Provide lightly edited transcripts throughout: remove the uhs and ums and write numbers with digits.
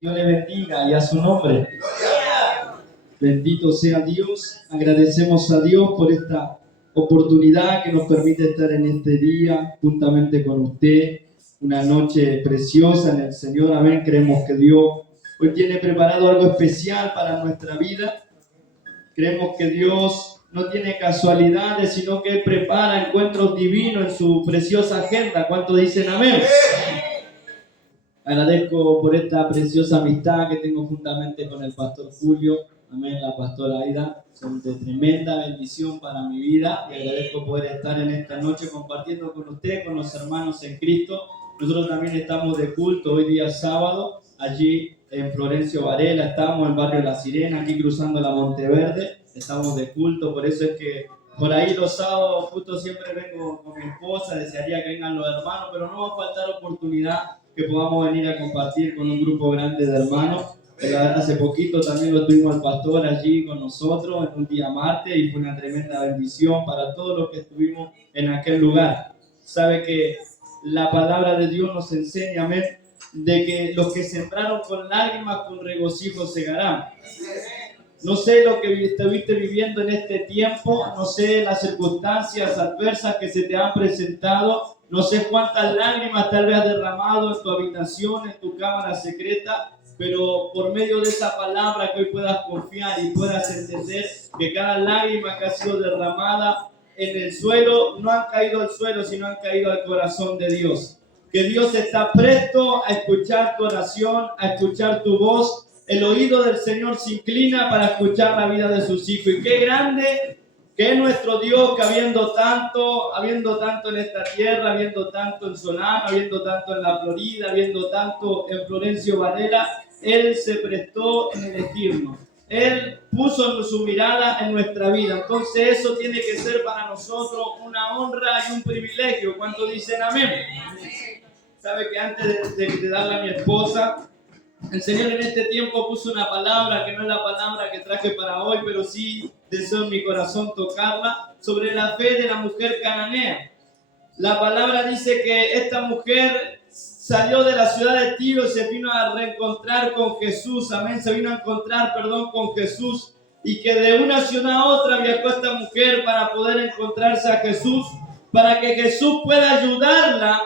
Dios le bendiga y a su nombre. Bendito sea Dios. Agradecemos a Dios por esta oportunidad que nos permite estar en este día juntamente con usted. Una noche preciosa en el Señor. Amén. Creemos que Dios hoy tiene preparado algo especial para nuestra vida. Creemos que Dios no tiene casualidades, sino que Él prepara encuentros divinos en su preciosa agenda. ¿Cuántos dicen amén? Agradezco por esta preciosa amistad que tengo juntamente con el pastor Julio, amén, la pastora Aida. Son de tremenda bendición para mi vida y agradezco poder estar en esta noche compartiendo con usted, con los hermanos en Cristo. Nosotros también estamos de culto hoy día sábado, allí en Florencio Varela, estamos en el barrio La Sirena, aquí cruzando la Monteverde, estamos de culto, por eso es que por ahí los sábados justo siempre vengo con mi esposa, desearía que vengan los hermanos, pero no va a faltar oportunidad que podamos venir a compartir con un grupo grande de hermanos. Hace poquito también lo tuvimos al pastor allí con nosotros en un día martes y fue una tremenda bendición para todos los que estuvimos en aquel lugar. Sabe que la palabra de Dios nos enseña, amén, de que los que sembraron con lágrimas, con regocijo segarán. No sé lo que estuviste viviendo en este tiempo, no sé las circunstancias adversas que se te han presentado, no sé cuántas lágrimas tal vez has derramado en tu habitación, en tu cámara secreta, pero por medio de esa palabra que hoy puedas confiar y puedas entender que cada lágrima que ha sido derramada en el suelo, no han caído al suelo, sino han caído al corazón de Dios. Que Dios está presto a escuchar tu oración, a escuchar tu voz. El oído del Señor se inclina para escuchar la vida de sus hijos. Y qué grande que es nuestro Dios, que habiendo tanto en esta tierra, habiendo tanto en Solano, habiendo tanto en la Florida, habiendo tanto en Florencio Varela, Él se prestó en elegirnos. Él puso su mirada en nuestra vida. Entonces eso tiene que ser para nosotros una honra y un privilegio. ¿Cuántos dicen amén? Sabe que antes de darle a mi esposa, el Señor en este tiempo puso una palabra que no es la palabra que traje para hoy, pero sí deseo en mi corazón tocarla, sobre la fe de la mujer cananea. La palabra dice que esta mujer salió de la ciudad de Tiro y se vino a reencontrar con Jesús, amén, se vino a encontrar, con Jesús, y que de una ciudad a otra viajó esta mujer para poder encontrarse a Jesús, para que Jesús pueda ayudarla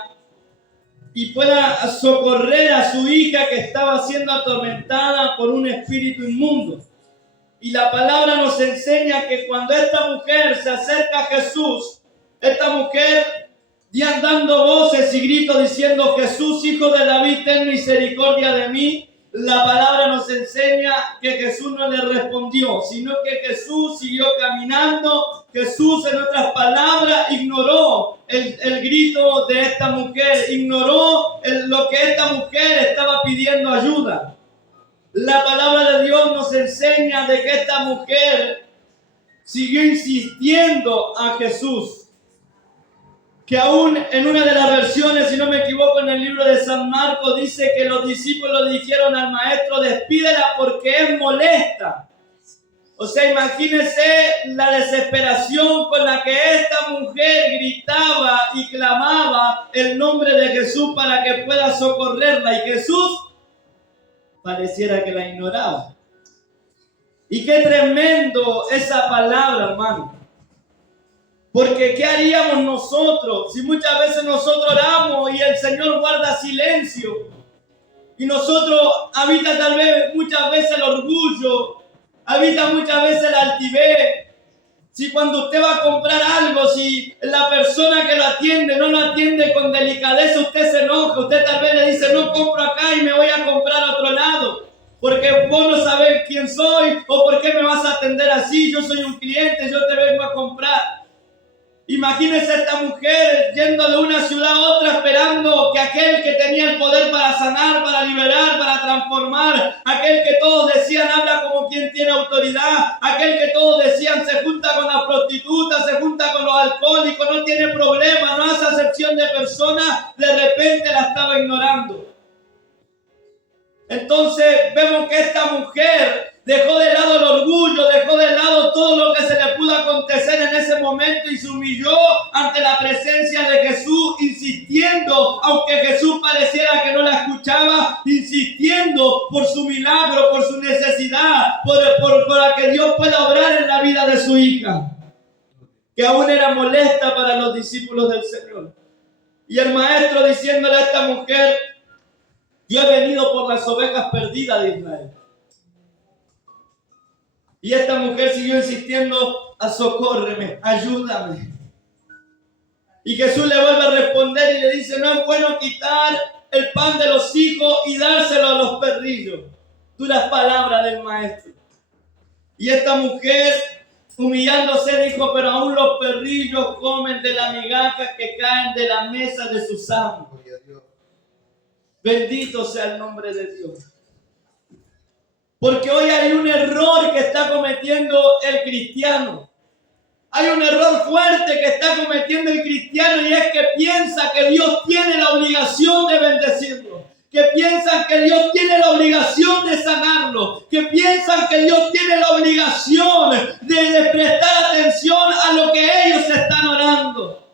y pueda socorrer a su hija que estaba siendo atormentada por un espíritu inmundo. Y la palabra nos enseña que cuando esta mujer se acerca a Jesús, esta mujer ya dando voces y gritos diciendo: Jesús, hijo de David, ten misericordia de mí. La palabra nos enseña que Jesús no le respondió, sino que Jesús siguió caminando. Jesús, en otras palabras, ignoró el grito de esta mujer, ignoró lo que esta mujer estaba pidiendo ayuda. La palabra de Dios nos enseña de que esta mujer siguió insistiendo a Jesús. Que aún en una de las versiones, si no me equivoco, en el libro de San Marcos, dice que los discípulos dijeron al maestro: despídela porque es molesta. O sea, imagínense la desesperación con la que esta mujer gritaba y clamaba el nombre de Jesús para que pueda socorrerla. Y Jesús pareciera que la ignoraba. Y qué tremendo esa palabra, hermano. Porque ¿qué haríamos nosotros si muchas veces nosotros oramos y el Señor guarda silencio? Y nosotros habita tal vez muchas veces el orgullo, habita muchas veces la altivez. Si cuando usted va a comprar algo, si la persona que lo atiende no lo atiende con delicadeza, usted se enoja, usted tal vez le dice: no compro acá y me voy a comprar a otro lado, porque vos no sabés quién soy, o por qué me vas a atender así, yo soy un cliente, yo te vengo a comprar. Imagínese esta mujer yendo de una ciudad a otra esperando que aquel que tenía el poder para sanar, para liberar, para transformar, aquel que todos decían habla como quien tiene autoridad, aquel que todos decían se junta con las prostitutas, se junta con los alcohólicos, no tiene problema, no hace acepción de personas, de repente la estaba ignorando. Entonces vemos que esta mujer dejó de lado el orgullo, dejó de lado todo lo que se le pudo acontecer en ese ese momento y se humilló ante la presencia de Jesús, insistiendo, aunque Jesús pareciera que no la escuchaba, insistiendo por su milagro, por su necesidad, por que Dios pueda obrar en la vida de su hija, que aún era molesta para los discípulos del Señor. Y el maestro diciéndole a esta mujer: yo he venido por las ovejas perdidas de Israel. Y esta mujer siguió insistiendo: socórreme, ayúdame. Y Jesús le vuelve a responder y le dice: no es bueno quitar el pan de los hijos y dárselo a los perrillos. Duras palabras del maestro. Y esta mujer, humillándose, dijo: pero aún los perrillos comen de las migajas que caen de la mesa de sus amos. Bendito sea el nombre de Dios. Porque hoy hay un error que está cometiendo el cristiano. Hay un error fuerte que está cometiendo el cristiano, y es que piensa que Dios tiene la obligación de bendecirlo. Que piensan que Dios tiene la obligación de sanarlo. Que piensan que Dios tiene la obligación de prestar atención a lo que ellos están orando.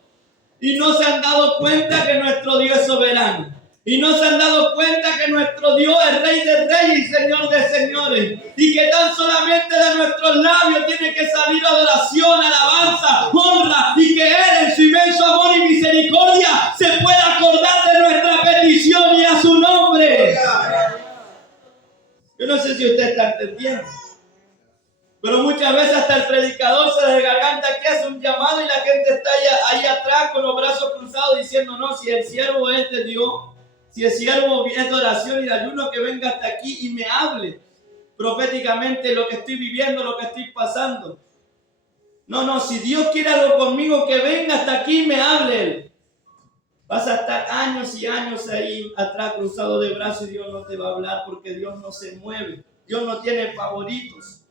Y no se han dado cuenta que nuestro Dios es soberano. Y no se han dado cuenta que nuestro Dios es Rey de Reyes y Señor de Señores. Y que tan solamente de nuestros labios tiene que salir adoración, alabanza, honra. Y que Él en su inmenso amor y misericordia se pueda acordar de nuestra petición y a su nombre. Yo no sé si usted está entendiendo. Pero muchas veces hasta el predicador se desgarganta, que hace un llamado y la gente está ahí atrás con los brazos cruzados diciendo: no, si el siervo es de Dios, si el siervo es de oración y de ayuno, que venga hasta aquí y me hable proféticamente lo que estoy viviendo, lo que estoy pasando. No, si Dios quiere algo conmigo, que venga hasta aquí y me hable Él. Vas a estar años y años ahí atrás cruzado de brazos y Dios no te va a hablar, porque Dios no se mueve. Dios no tiene favoritos.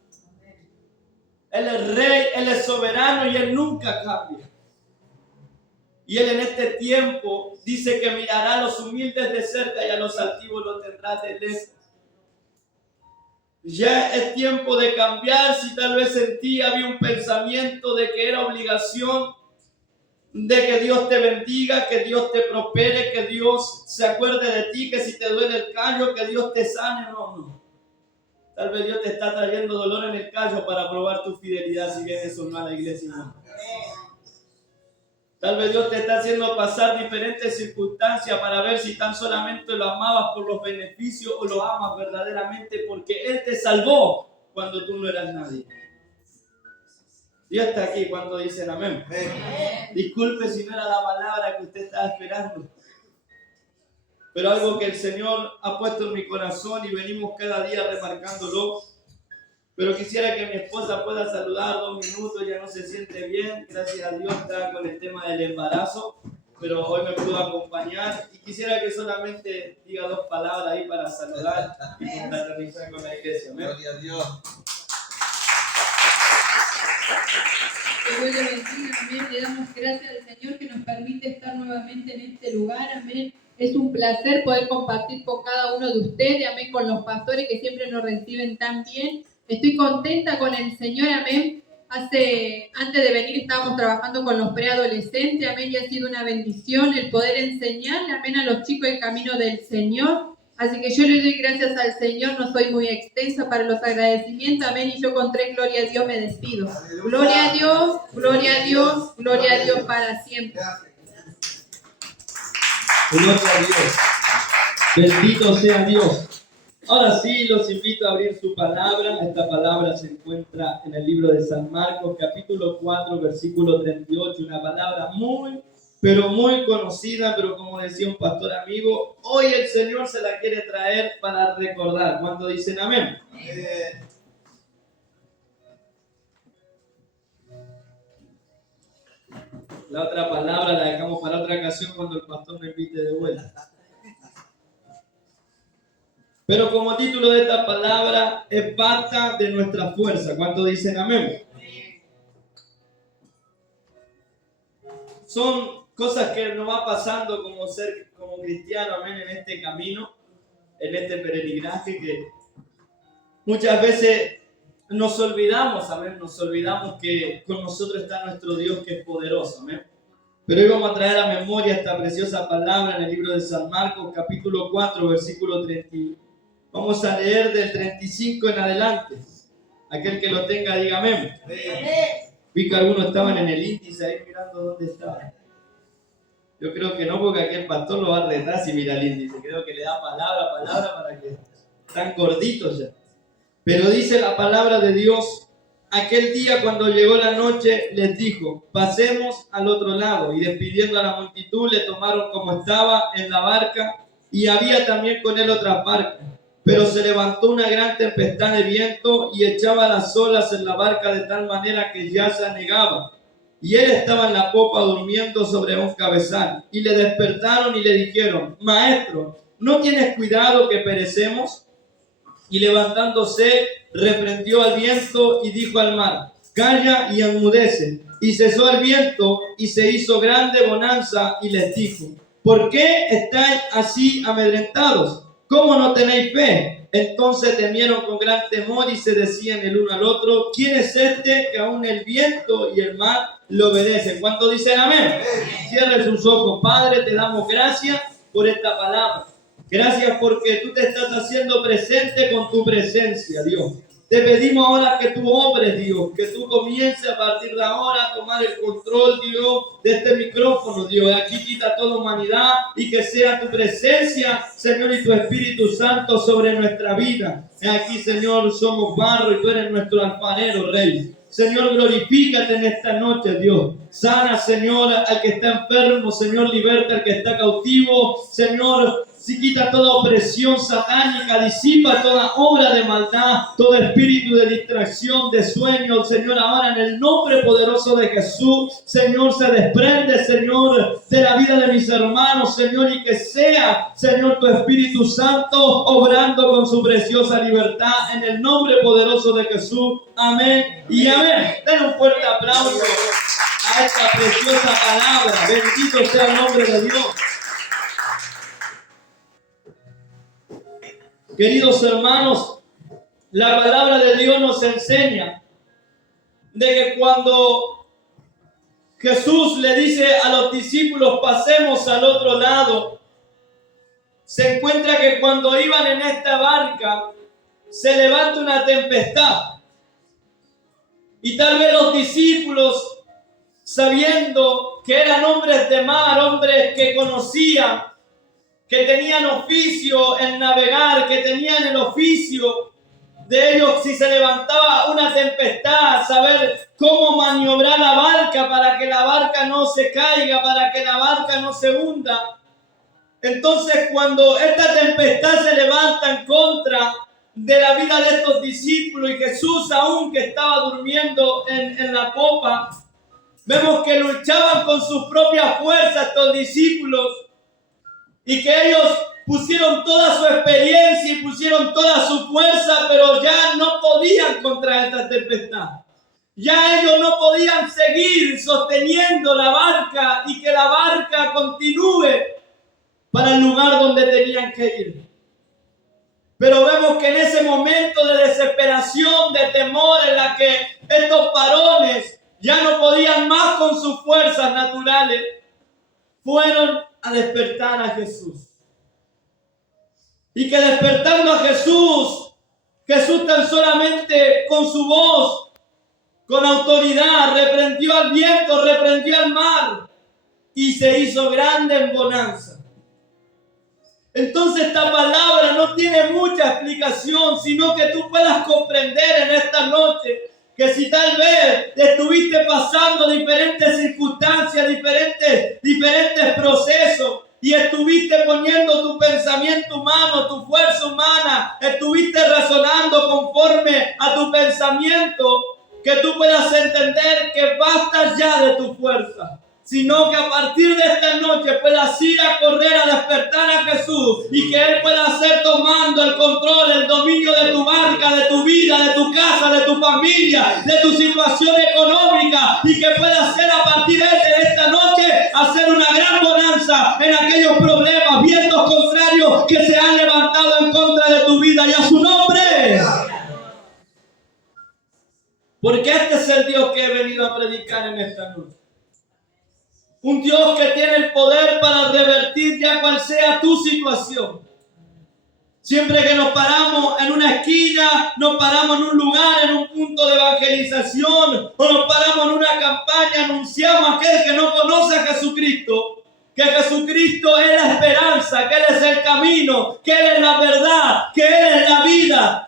Él es Rey, Él es soberano y Él nunca cambia. Y Él en este tiempo dice que mirará a los humildes de cerca y a los altivos los tendrá de lejos. Ya es tiempo de cambiar. Si tal vez en ti había un pensamiento de que era obligación, de que Dios te bendiga, que Dios te prospere, que Dios se acuerde de ti, que si te duele el callo, que Dios te sane, no. Tal vez Dios te está trayendo dolor en el callo para probar tu fidelidad si vienes o no a la iglesia. No. Tal vez Dios te está haciendo pasar diferentes circunstancias para ver si tan solamente lo amabas por los beneficios o lo amas verdaderamente porque Él te salvó cuando tú no eras nadie. Dios está aquí cuando dicen amén. Disculpe si no era la palabra que usted estaba esperando, pero algo que el Señor ha puesto en mi corazón y venimos cada día remarcándolo. Pero quisiera que mi esposa pueda saludar 2 minutos, ya no se siente bien, gracias a Dios está con el tema del embarazo, pero hoy me pudo acompañar y quisiera que solamente diga 2 palabras ahí para saludar y confraternizar con la iglesia. ¿Amén? Gloria a Dios. Que Dios le bendiga, amén. Le damos gracias al Señor que nos permite estar nuevamente en este lugar, amén. Es un placer poder compartir con cada uno de ustedes, amén, con los pastores que siempre nos reciben tan bien. Estoy contenta con el Señor, amén. Antes de venir estábamos trabajando con los preadolescentes, amén, y ha sido una bendición el poder enseñarle, amén, a los chicos el camino del Señor. Así que yo le doy gracias al Señor, no soy muy extensa para los agradecimientos, amén, y yo con 3 gloria a Dios me despido. Gloria a Dios, gloria a Dios, gloria a Dios para siempre. Gloria a Dios. Bendito sea Dios. Ahora sí, los invito a abrir su palabra. Esta palabra se encuentra en el libro de San Marcos, capítulo 4, versículo 38. Una palabra muy, pero muy conocida, pero como decía un pastor amigo, hoy el Señor se la quiere traer para recordar. ¿Cuánto dicen amén? La otra palabra la dejamos para otra ocasión cuando el pastor me invite de vuelta. Pero como título de esta palabra es basta de nuestra fuerza. ¿Cuánto dicen amén? Son cosas que nos va pasando como cristiano, amén, en este camino, en este peregrinaje, que muchas veces nos olvidamos, amén, nos olvidamos que con nosotros está nuestro Dios que es poderoso, amén. Pero hoy vamos a traer a memoria esta preciosa palabra en el libro de San Marcos, capítulo 4, versículo 30. Vamos a leer del 35 en adelante. Aquel que lo tenga, diga amén. Vi que algunos estaban en el índice ahí mirando dónde estaban. Yo creo que no, porque aquel pastor lo va a retar si mira el índice. Creo que le da palabra para que están gorditos ya. Pero dice la palabra de Dios: aquel día cuando llegó la noche les dijo: pasemos al otro lado. Y despidiendo a la multitud le tomaron como estaba en la barca, y había también con él otras barcas. Pero se levantó una gran tempestad de viento y echaba las olas en la barca de tal manera que ya se anegaba. Y él estaba en la popa durmiendo sobre un cabezal. Y le despertaron y le dijeron: Maestro, ¿no tienes cuidado que perecemos? Y levantándose, reprendió al viento y dijo al mar: calla y enmudece. Y cesó el viento y se hizo grande bonanza, y les dijo: ¿por qué estáis así amedrentados? ¿Cómo no tenéis fe? Entonces temieron con gran temor y se decían el uno al otro: ¿quién es este que aún el viento y el mar le obedecen? ¿Cuánto dicen amén? Cierre sus ojos. Padre, te damos gracias por esta palabra. Gracias porque tú te estás haciendo presente con tu presencia, Dios. Te pedimos ahora que tú obres, Dios, que tú comiences a partir de ahora a tomar el control, Dios, de este micrófono, Dios. Aquí quita toda humanidad y que sea tu presencia, Señor, y tu Espíritu Santo sobre nuestra vida. Aquí, Señor, somos barro y tú eres nuestro alfarero, Rey. Señor, glorifícate en esta noche, Dios. Sana, Señor, al que está enfermo. Señor, liberta al que está cautivo. Señor, si quita toda opresión satánica, disipa toda obra de maldad, todo espíritu de distracción, de sueño, Señor, ahora en el nombre poderoso de Jesús, Señor, se desprende, Señor, de la vida de mis hermanos, Señor, y que sea, Señor, tu Espíritu Santo obrando con su preciosa libertad, en el nombre poderoso de Jesús. Amén y amén. Den un fuerte aplauso a esta preciosa palabra. Bendito sea el nombre de Dios. Queridos hermanos, la palabra de Dios nos enseña de que cuando Jesús le dice a los discípulos: pasemos al otro lado, se encuentra que cuando iban en esta barca se levanta una tempestad. Y tal vez los discípulos, sabiendo que eran hombres de mar, hombres que conocían, que tenían oficio en navegar, que tenían el oficio de ellos, si se levantaba una tempestad, saber cómo maniobrar la barca para que la barca no se caiga, para que la barca no se hunda. Entonces, cuando esta tempestad se levanta en contra de la vida de estos discípulos y Jesús, aún que estaba durmiendo en la popa, vemos que luchaban con sus propias fuerzas estos discípulos, y que ellos pusieron toda su experiencia y pusieron toda su fuerza, pero ya no podían contra esta tempestad. Ya ellos no podían seguir sosteniendo la barca y que la barca continúe para el lugar donde tenían que ir. Pero vemos que en ese momento de desesperación, de temor, en la que estos varones ya no podían más con sus fuerzas naturales, fueron a despertar a Jesús. Y que despertando a Jesús, Jesús tan solamente con su voz, con autoridad, reprendió al viento, reprendió al mar y se hizo grande en bonanza. Entonces esta palabra no tiene mucha explicación, sino que tú puedas comprender en esta noche que si tal vez estuviste pasando diferentes circunstancias, diferentes procesos, y estuviste poniendo tu pensamiento humano, tu fuerza humana, estuviste razonando conforme a tu pensamiento, que tú puedas entender que basta ya de tu fuerza, sino que a partir de esta noche puedas ir a correr a despertar a Jesús y que Él pueda hacer tomando el control, el dominio de tu barca, de tu vida, de tu casa, de tu familia, de tu situación económica, y que pueda hacer a partir de esta noche hacer una gran bonanza en aquellos problemas, vientos contrarios que se han levantado en contra de tu vida, y a su nombre. Porque este es el Dios que he venido a predicar en esta noche. Un Dios que tiene el poder para revertir ya cual sea tu situación. Siempre que nos paramos en una esquina, nos paramos en un lugar, en un punto de evangelización, o nos paramos en una campaña, anunciamos a aquel que no conoce a Jesucristo, que Jesucristo es la esperanza, que Él es el camino, que Él es la verdad, que Él es la vida.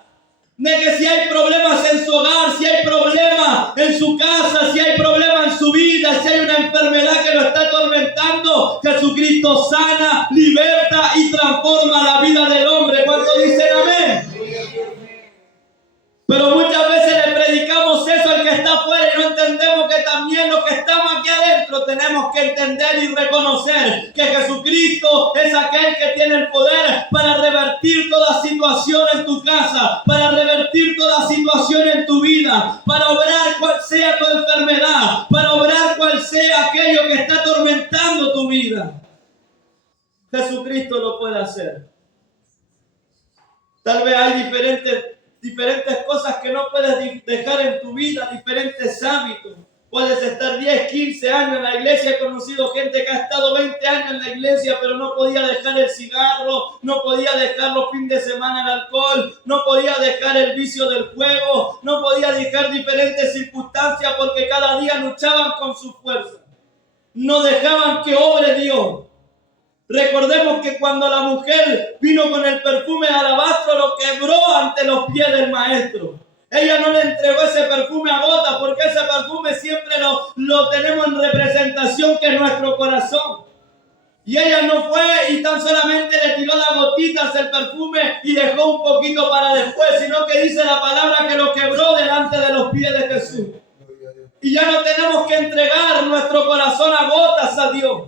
De que si hay problemas en su hogar, si hay problemas en su casa, si hay problemas en su vida, si hay una enfermedad que lo está atormentando, Jesucristo sana, liberta y transforma la vida del hombre. ¿Cuántos dicen amén? Pero muchas veces le predicamos eso al que está afuera y no entendemos que también los que estamos aquí adentro tenemos que entender y reconocer que Jesucristo es aquel que tiene el poder para revertir toda situación en tu casa, para revertir toda situación en tu vida, para obrar cual sea tu enfermedad, para obrar cual sea aquello que está atormentando tu vida. Jesucristo lo puede hacer. Tal vez hay diferentes cosas que no puedes dejar en tu vida, diferentes hábitos. Puedes estar 10, 15 años en la iglesia. He conocido gente que ha estado 20 años en la iglesia, pero no podía dejar el cigarro, no podía dejar los fines de semana el alcohol, no podía dejar el vicio del juego, no podía dejar diferentes circunstancias porque cada día luchaban con su fuerza. No dejaban que obre Dios. Recordemos que cuando la mujer vino con el perfume de alabastro, lo quebró ante los pies del maestro. Ella no le entregó ese perfume a gotas, porque ese perfume siempre lo tenemos en representación, que es nuestro corazón. Y ella no fue y tan solamente le tiró las gotitas del perfume y dejó un poquito para después, sino que dice la palabra que lo quebró delante de los pies de Jesús. Y ya no tenemos que entregar nuestro corazón a gotas a Dios.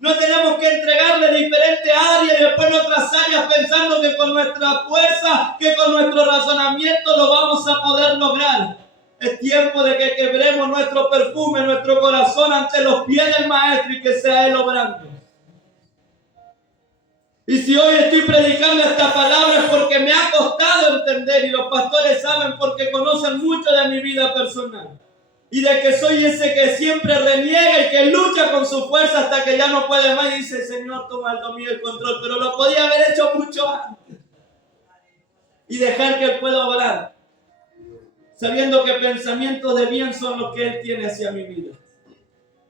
No tenemos que entregarle diferentes áreas y después en otras áreas pensando que con nuestra fuerza, que con nuestro razonamiento lo vamos a poder lograr. Es tiempo de que quebremos nuestro perfume, nuestro corazón ante los pies del Maestro y que sea Él obrando. Y si hoy estoy predicando esta palabra es porque me ha costado entender, y los pastores saben porque conocen mucho de mi vida personal. Y de que soy ese que siempre reniega y que lucha con su fuerza hasta que ya no puede más y dice: Señor, toma el dominio y el control. Pero lo podía haber hecho mucho antes. Y dejar que Él pueda obrar. Sabiendo que pensamientos de bien son los que Él tiene hacia mi vida.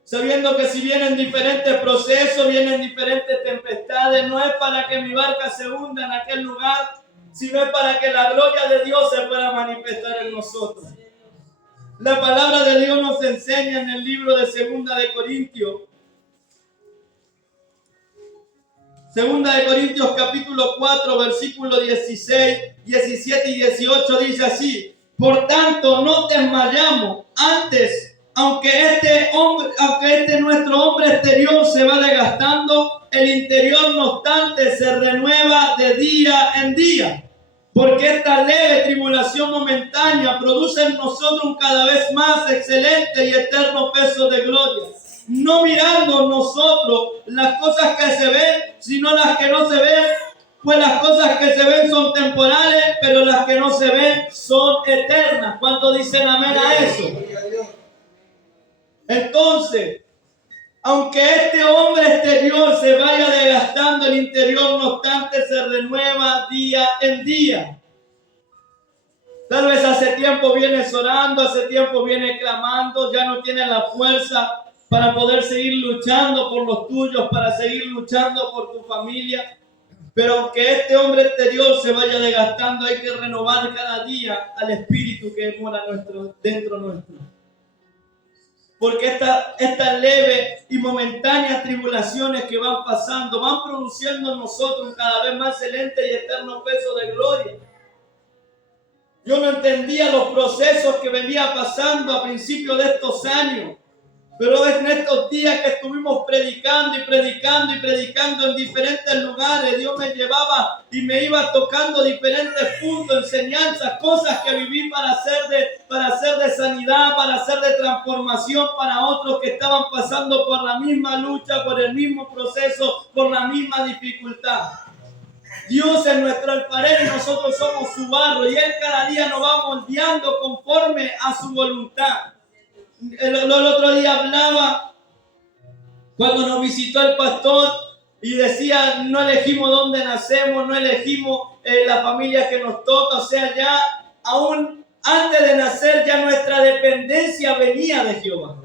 Sabiendo que si vienen diferentes procesos, vienen diferentes tempestades, no es para que mi barca se hunda en aquel lugar, sino es para que la gloria de Dios se pueda manifestar en nosotros. La palabra de Dios nos enseña en el libro de Segunda de Corintios. Segunda de Corintios capítulo 4, versículo 16, 17 y 18 dice así: por tanto, no desmayamos. Antes, aunque este nuestro hombre exterior se va desgastando, el interior no obstante se renueva de día en día. Porque esta leve tribulación momentánea produce en nosotros un cada vez más excelente y eterno peso de gloria. No mirando nosotros las cosas que se ven, sino las que no se ven. Pues las cosas que se ven son temporales, pero las que no se ven son eternas. ¿Cuántos dicen amén a eso? Entonces, aunque este hombre exterior se vaya desgastando, el interior no obstante se renueva día en día. Tal vez hace tiempo vienes orando, hace tiempo vienes clamando, ya no tienes la fuerza para poder seguir luchando por los tuyos, para seguir luchando por tu familia. Pero aunque este hombre exterior se vaya desgastando, hay que renovar cada día al espíritu que mora dentro nuestro. Porque estas leves y momentáneas tribulaciones que van pasando van produciendo en nosotros un cada vez más excelente y eterno peso de gloria. Yo no entendía los procesos que venía pasando a principios de estos años, pero en estos días que estuvimos predicando en diferentes lugares, Dios me llevaba y me iba tocando diferentes puntos, enseñanzas, cosas que viví para hacer de sanidad, para hacer de transformación para otros que estaban pasando por la misma lucha, por el mismo proceso, por la misma dificultad. Dios es nuestro alfarero y nosotros somos su barro, y Él cada día nos va moldeando conforme a su voluntad. El otro día hablaba cuando nos visitó el pastor y decía, no elegimos dónde nacemos, no elegimos la familia que nos toca, o sea, ya aún antes de nacer ya nuestra dependencia venía de Jehová.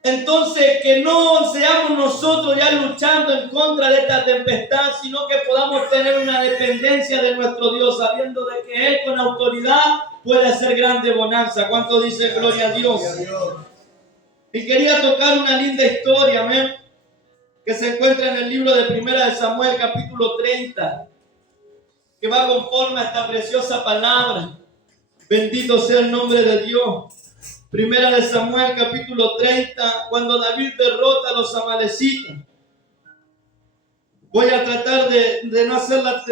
Entonces, que no seamos nosotros ya luchando en contra de esta tempestad, sino que podamos tener una dependencia de nuestro Dios, sabiendo de que Él con autoridad puede hacer grande bonanza. ¿Cuánto dice gloria a Dios? Y quería tocar una linda historia, amén, que se encuentra en el libro de Primera de Samuel, capítulo 30, que va conforme a esta preciosa palabra. Bendito sea el nombre de Dios. Primera de Samuel, capítulo 30, cuando David derrota a los amalecitas. Voy a tratar de no hacerla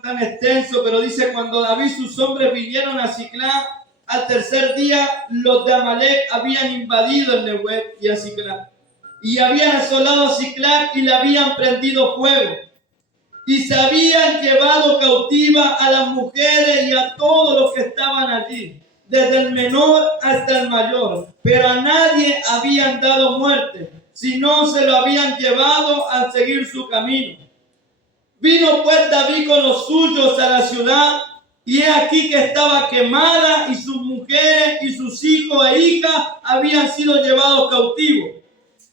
tan extenso, pero dice, cuando David y sus hombres vinieron a Siclag, al tercer día los de Amalec habían invadido el Negueb y a Siclag, y habían asolado a Siclag y le habían prendido fuego, y se habían llevado cautiva a las mujeres y a todos los que estaban allí, desde el menor hasta el mayor, pero a nadie habían dado muerte, sino se lo habían llevado al seguir su camino. Vino pues David con los suyos a la ciudad, y he aquí que estaba quemada, y sus mujeres y sus hijos e hijas habían sido llevados cautivos.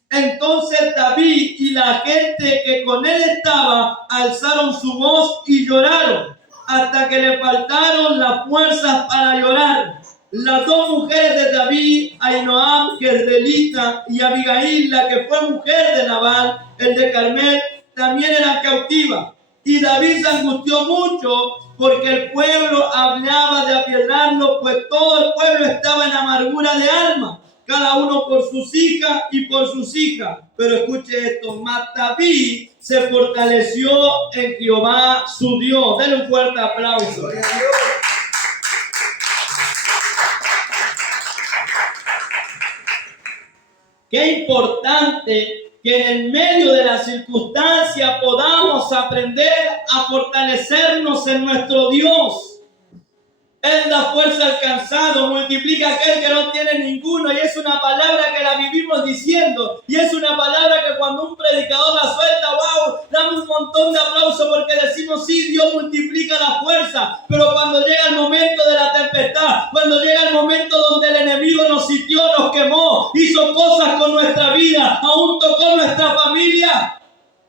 Entonces David y la gente que con él estaba alzaron su voz y lloraron, hasta que le faltaron las fuerzas para llorar. Las dos mujeres de David, Ahinoam, jezreelita, y Abigail, la que fue mujer de Nabal, el de Carmel, también eran cautivas. Y David se angustió mucho porque el pueblo hablaba de apiedrarlo, pues todo el pueblo estaba en amargura de alma, cada uno por sus hijas y por sus hijas. Pero escuche esto, mas David se fortaleció en Jehová su Dios. Denle un fuerte aplauso. Qué importante que en el medio de la circunstancia podamos aprender a fortalecernos en nuestro Dios. Él da fuerza al cansado, multiplica a aquel que no tiene ninguno, y es una palabra que la vivimos diciendo, y es una palabra que cuando un predicador la suelta, wow, damos un montón de aplausos porque decimos, sí, Dios multiplica la fuerza, pero cuando llega el momento de la tempestad, cuando llega el momento donde el enemigo nos sitió, nos quemó, hizo cosas con nuestra vida, aún tocó nuestra familia,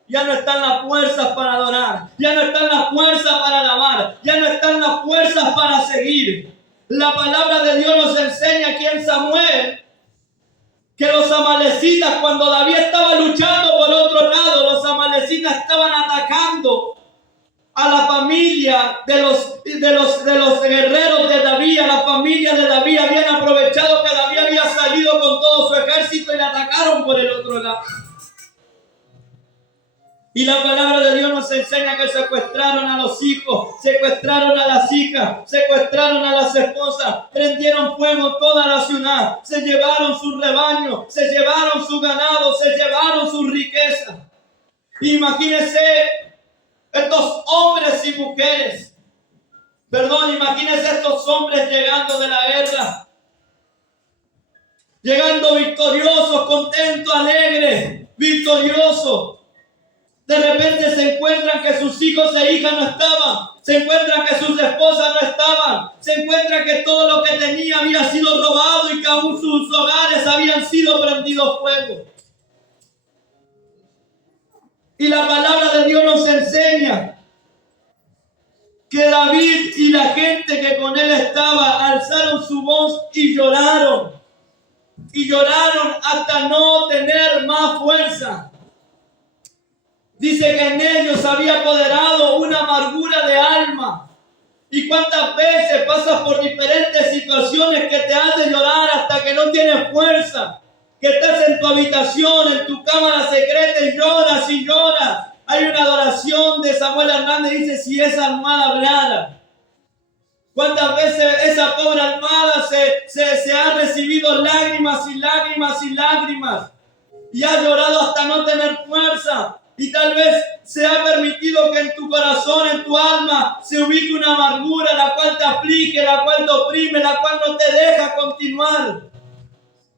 ya no están las fuerzas para adorar, ya no están las fuerzas para alabar, ya no están las fuerzas para seguir. La palabra de Dios nos enseña aquí en Samuel que los amalecitas, cuando David estaba luchando por otro lado, los amalecitas estaban atacando a la familia de los guerreros de David, a la familia de David. Habían aprovechado que David había salido con todo su ejército y le atacaron por el otro lado. Y la palabra de Dios nos enseña que secuestraron a los hijos, secuestraron a las hijas, secuestraron a las esposas, prendieron fuego toda la ciudad, se llevaron sus rebaños, se llevaron su ganado, se llevaron sus riquezas. Imagínense estos hombres y mujeres, imagínense estos hombres llegando de la guerra, llegando victoriosos, contentos, alegres, victoriosos. De repente se encuentran que sus hijos e hijas no estaban, se encuentran que sus esposas no estaban, se encuentran que todo lo que tenía había sido robado y que aún sus hogares habían sido prendidos fuego. Y la palabra de Dios nos enseña que David y la gente que con él estaba alzaron su voz y lloraron hasta no tener más fuerza. Dice que en ellos había apoderado una amargura de alma. ¿Y cuántas veces pasas por diferentes situaciones que te hacen llorar hasta que no tienes fuerza? Que estás en tu habitación, en tu cámara secreta y lloras. Hay una adoración de Samuel Hernández, dice, si esa almohada hablara. ¿Cuántas veces esa pobre almohada se ha recibido lágrimas y lágrimas y lágrimas? Y ha llorado hasta no tener fuerza. Y tal vez se ha permitido que en tu corazón, en tu alma, se ubique una amargura, la cual te aflige, la cual te oprime, la cual no te deja continuar.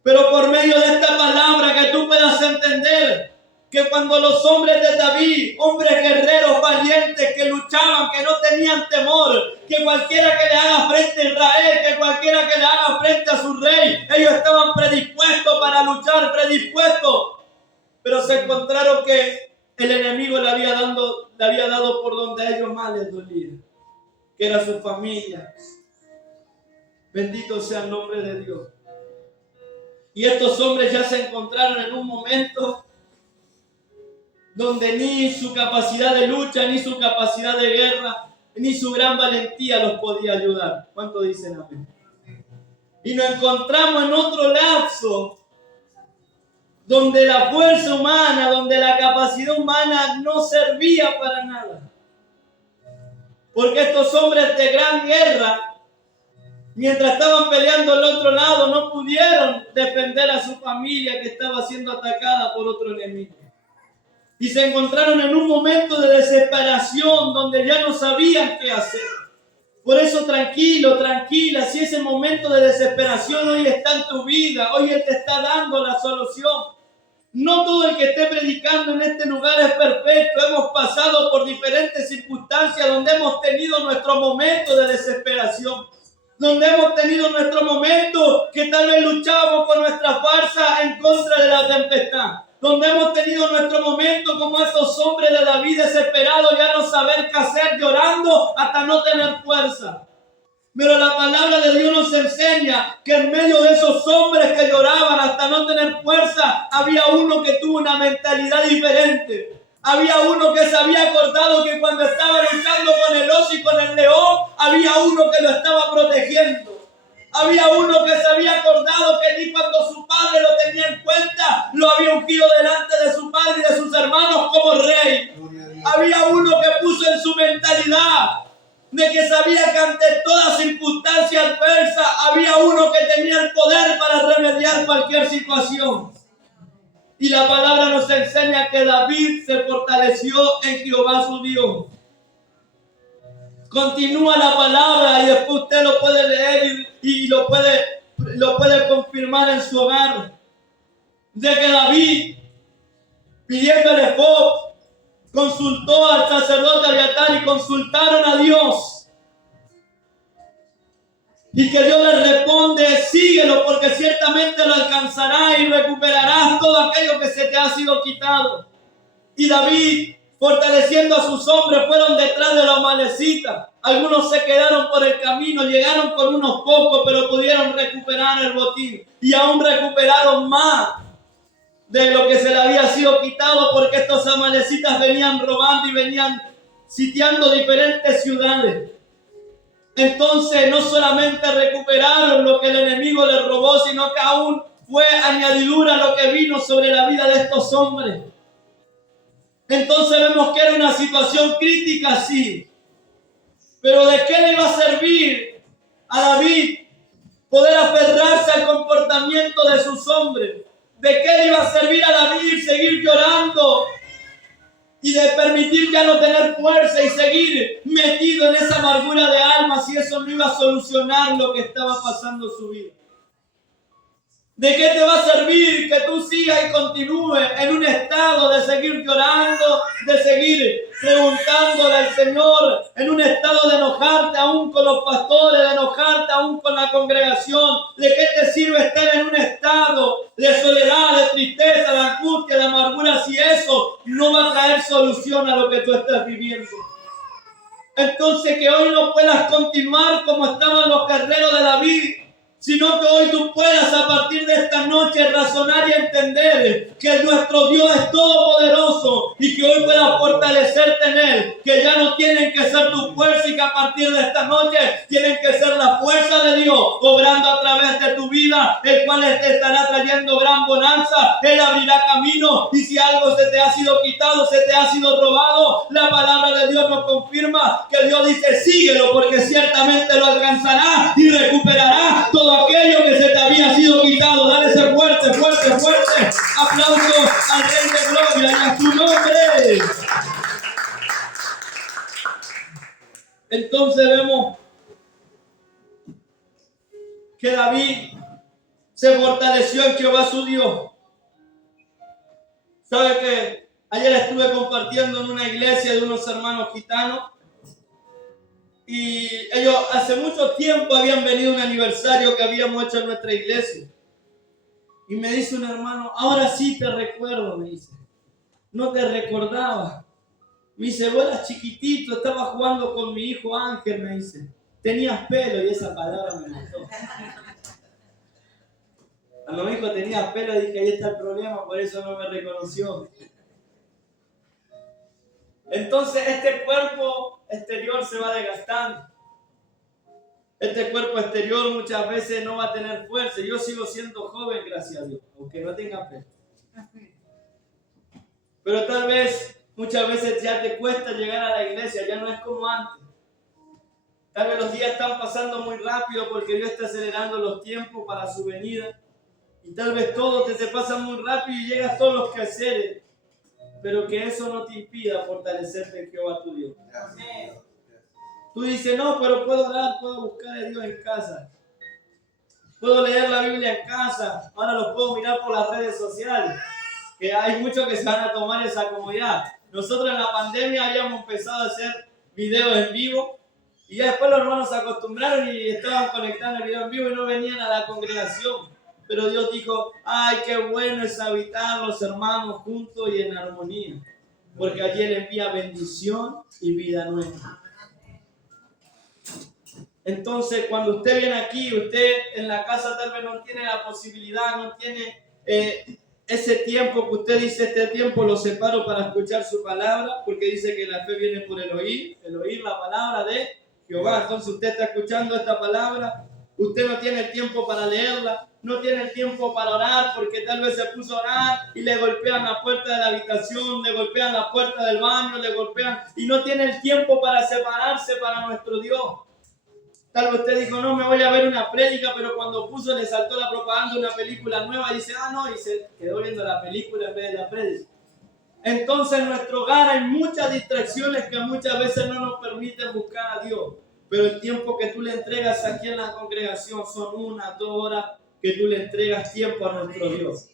Pero por medio de esta palabra que tú puedas entender que cuando los hombres de David, hombres guerreros valientes que luchaban, que no tenían temor, que cualquiera que le haga frente a Israel, que cualquiera que le haga frente a su rey, ellos estaban predispuestos para luchar, predispuestos. Pero se encontraron que el enemigo le había dado por donde a ellos más les dolía, que era su familia. Bendito sea el nombre de Dios. Y estos hombres ya se encontraron en un momento donde ni su capacidad de lucha, ni su capacidad de guerra, ni su gran valentía los podía ayudar. ¿Cuánto dicen amén? Y nos encontramos en otro lapso donde la fuerza humana, donde la capacidad humana no servía para nada. Porque estos hombres de gran guerra, mientras estaban peleando al otro lado, no pudieron defender a su familia que estaba siendo atacada por otro enemigo. Y se encontraron en un momento de desesperación donde ya no sabían qué hacer. Por eso tranquilo, tranquila, si ese momento de desesperación hoy está en tu vida, hoy Él te está dando la solución. No todo el que esté predicando en este lugar es perfecto. Hemos pasado por diferentes circunstancias donde hemos tenido nuestro momento de desesperación. Donde hemos tenido nuestro momento que tal vez luchábamos con nuestra fuerza en contra de la tempestad. Donde hemos tenido nuestro momento como estos hombres de David desesperados, ya no saber qué hacer, llorando hasta no tener fuerza. Pero la palabra de Dios nos enseña que en medio de esos hombres que lloraban hasta no tener fuerza, había uno que tuvo una mentalidad diferente. Había uno que se había acordado que cuando estaba luchando con el oso y con el león, había uno que lo estaba protegiendo. Había uno que se había acordado que ni cuando su padre lo tenía en cuenta, lo había ungido delante de su padre y de sus hermanos como rey. Había uno que puso en su mentalidad de que sabía que ante toda circunstancia adversa había uno que tenía el poder para remediar cualquier situación. Y la palabra nos enseña que David se fortaleció en Jehová su Dios. Continúa la palabra y después usted lo puede leer y lo puede confirmar en su hogar. De que David, pidiendo el efod, consultó al sacerdote Abiatar y consultaron a Dios. Y que Dios le responde, síguelo porque ciertamente lo alcanzarás y recuperarás todo aquello que se te ha sido quitado. Y David, fortaleciendo a sus hombres, fueron detrás de los amalecitas. Algunos se quedaron por el camino, llegaron con unos pocos, pero pudieron recuperar el botín. Y aún recuperaron más de lo que se le había sido quitado, porque estos amalecitas venían robando y venían sitiando diferentes ciudades. Entonces no solamente recuperaron lo que el enemigo les robó, sino que aún fue añadidura lo que vino sobre la vida de estos hombres. Entonces vemos que era una situación crítica, sí. Pero ¿de qué le iba a servir a David poder aferrarse al comportamiento de sus hombres? ¿De qué le iba a servir a David seguir llorando y de permitir ya no tener fuerza y seguir metido en esa amargura de alma si eso no iba a solucionar lo que estaba pasando en su vida? ¿De qué te va a servir que tú sigas y continúes en un estado de seguir llorando, de seguir preguntándole al Señor, en un estado de enojarte aún con los pastores, de enojarte aún con la congregación? ¿De qué te sirve estar en un estado de soledad, de tristeza, de angustia, de amargura, si eso no va a traer solución a lo que tú estás viviendo? Entonces que hoy no puedas continuar como estaban los guerreros de David, sino que hoy tú puedas a partir de esta noche razonar y entender que nuestro Dios es todopoderoso y que hoy puedas fortalecerte en Él, que ya no tienen que ser tu fuerza y que a partir de esta noche tienen que ser la fuerza de Dios obrando a través de tu vida, el cual te estará trayendo gran bonanza. Él abrirá camino y si algo se te ha sido quitado, se te ha sido robado, la palabra de Dios nos confirma que Dios dice síguelo porque ciertamente lo alcanzará y recuperará todo aquello que se te había sido quitado. Dale ese fuerte, fuerte, fuerte aplauso al Rey de Gloria y a su nombre. Entonces vemos que David se fortaleció en Jehová su Dios. ¿Sabe que ayer estuve compartiendo en una iglesia de unos hermanos gitanos? Y ellos hace mucho tiempo habían venido a un aniversario que habíamos hecho en nuestra iglesia. Y me dice un hermano, ahora sí te recuerdo, me dice. No te recordaba. Me dice, vos eras chiquitito, estaba jugando con mi hijo Ángel, me dice. Tenías pelo, y esa palabra me gustó. Cuando mi hijo tenía pelo, dije, ahí está el problema, por eso no me reconoció. Entonces este cuerpo exterior se va desgastando. Este cuerpo exterior muchas veces no va a tener fuerza. Yo sigo siendo joven, gracias a Dios, aunque no tenga pelo. Pero tal vez, muchas veces ya te cuesta llegar a la iglesia, ya no es como antes. Tal vez los días están pasando muy rápido porque Dios está acelerando los tiempos para su venida. Y tal vez todo te pasa muy rápido y llegas a todos los quehaceres. Pero que eso no te impida fortalecerte en Jehová tu Dios. Tú dices, no, pero puedo orar, puedo buscar a Dios en casa. Puedo leer la Biblia en casa. Ahora lo puedo mirar por las redes sociales. Que hay muchos que se van a tomar esa comodidad. Nosotros en la pandemia habíamos empezado a hacer videos en vivo. Y ya después los hermanos se acostumbraron y estaban conectando el video en vivo y no venían a la congregación. Pero Dios dijo, ay, qué bueno es habitar los hermanos juntos y en armonía. Porque allí Él envía bendición y vida nueva. Entonces, cuando usted viene aquí, usted en la casa tal vez no tiene la posibilidad, no tiene ese tiempo que usted dice, este tiempo lo separo para escuchar su palabra, porque dice que la fe viene por el oír la palabra de Jehová. Entonces usted está escuchando esta palabra, usted no tiene el tiempo para leerla, no tiene el tiempo para orar, porque tal vez se puso a orar y le golpean la puerta de la habitación, le golpean la puerta del baño, le golpean y no tiene el tiempo para separarse para nuestro Dios. Tal vez usted dijo, no, me voy a ver una prédica, pero cuando puso le saltó la propaganda de una película nueva y dice, no, y se quedó viendo la película en vez de la prédica. Entonces en nuestro hogar hay muchas distracciones que muchas veces no nos permiten buscar a Dios. Pero el tiempo que tú le entregas aquí en la congregación son 1, 2 horas que tú le entregas tiempo a nuestro Dios.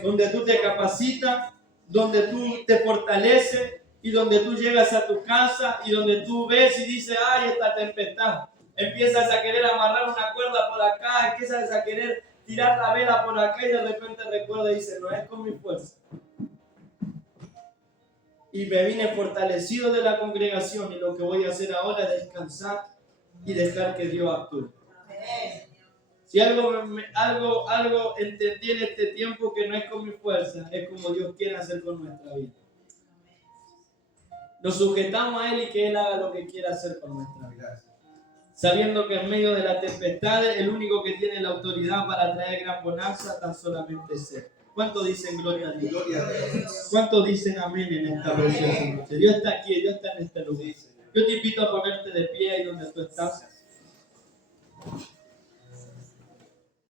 Donde tú te capacitas, donde tú te fortaleces y donde tú llegas a tu casa y donde tú ves y dices, ay, esta tempestad. Empiezas a querer amarrar una cuerda por acá, empiezas a querer tirar la vela por acá y de repente recuerda y dice, no es con mi fuerza. Y me vine fortalecido de la congregación y lo que voy a hacer ahora es descansar y dejar que Dios actúe. Si algo entendí en este tiempo que no es con mi fuerza, es como Dios quiere hacer con nuestra vida. Nos sujetamos a Él y que Él haga lo que quiera hacer con nuestra vida. Sabiendo que en medio de la tempestad el único que tiene la autoridad para traer gran bonanza tan solamente es Él. ¿Cuántos dicen gloria a Dios? Gloria a Dios. ¿Cuántos dicen amén en esta preciosa noche? Dios está aquí, Dios está en este lugar. Yo te invito a ponerte de pie ahí donde tú estás.